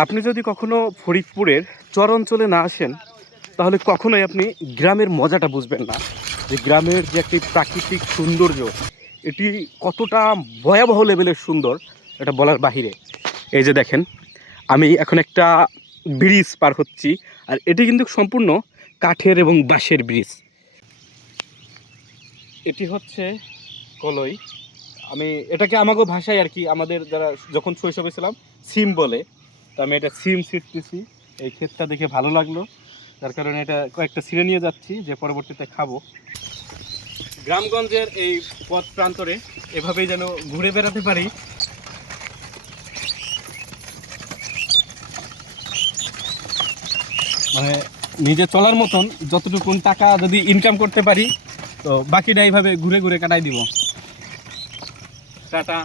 আপনি যদি কখনো ফরিদপুরের চর অঞ্চলে না আসেন তাহলে কখনোই আপনি গ্রামের মজাটা বুঝবেন না, যে গ্রামের যে একটি প্রাকৃতিক সৌন্দর্য এটি কতটা ভয়াবহ লেভেলের সুন্দর এটা বলার বাহিরে। এই যে দেখেন, আমি এখন একটা ব্রিজ পার হচ্ছি, আর এটি কিন্তু সম্পূর্ণ কাঠের এবং বাঁশের ব্রিজ। এটি হচ্ছে কলই। আমি এটাকে আমাকে ভাষায় আর কি, আমাদের যারা যখন শৈশবে ছিলাম সিম বলে, তো আমি এটা সিম ছিটতেছি। এই ক্ষেতটা দেখে ভালো লাগলো, যার কারণে এটা কয়েকটা ছিঁড়ে নিয়ে যাচ্ছি যে পরবর্তীতে খাবো। গ্রামগঞ্জের এই পথ প্রান্তরে এভাবেই যেন ঘুরে বেড়াতে পারি। মানে নিজে চলার মতন যতটুকু টাকা যদি ইনকাম করতে পারি, তো বাকিটা এইভাবে ঘুরে ঘুরে কাটাই দিব। টাটা।